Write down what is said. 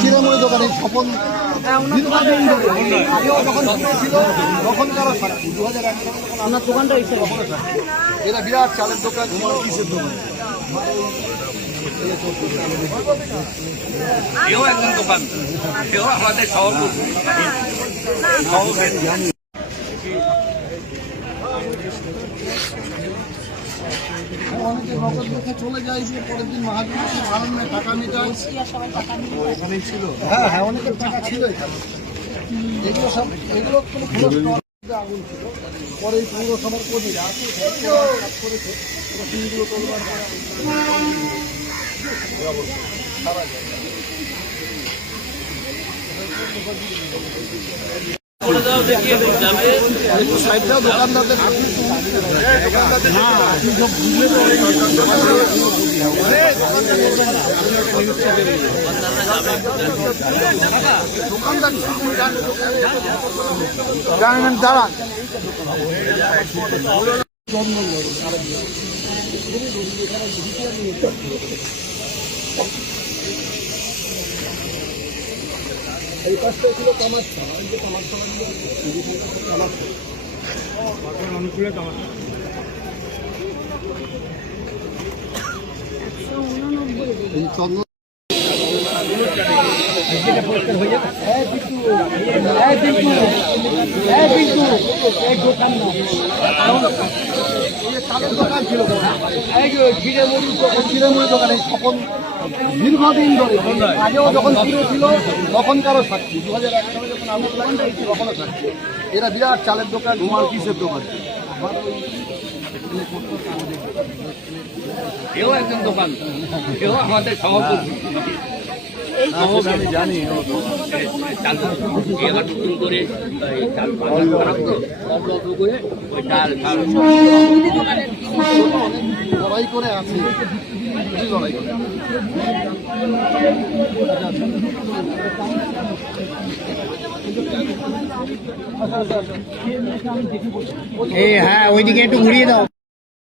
চিরামুড়ি দোকানে স্বপন দীর্ঘদিন ধরে আগেও যখন ছিল তখন কারো সাক্ষী 2001 সালে আপনার দোকানটা এরা বিরাট চালের দোকান কিসের দোকান এও একজন দোকান এও আমাদের সভাপতি অনেকে নগদ রেখে চলে যায় যে পরের দিন মহাজন আনন্দে টাকা নিতে এখানেই ছিল। হ্যাঁ হ্যাঁ অনেকের টাকা ছিল এখানে। এগুলো সব এগুলো কোনো আগুন ছিল পরে এই পৌরসভার কর্মীরা কাজ করেছে টিভিগুলো তোলবার সারা যায় দোকানদারদের দাঁড়ান এই পাশটা ছিল কামারছা অনুকূলে চন্দ্র চিরামুড়ি দোকানে স্বপন দীর্ঘদিন ধরে আগেও যখন ছিল তখন কারো সাক্ষী 2001 সালে যখন আগুন লাগে তখনও সাক্ষী এরা বিরাট চালের দোকান ঘুমার কিসের দোকান এও একজন দোকান এও আমাদের সভাপতি আমি জানি চাল এবার নতুন করে চাল খারাপ তো অল্প করে ওই চাল লড়াই করে আছে লড়াই করে হ্যাঁ ওইদিকে একটু ঘুরিয়ে দাও।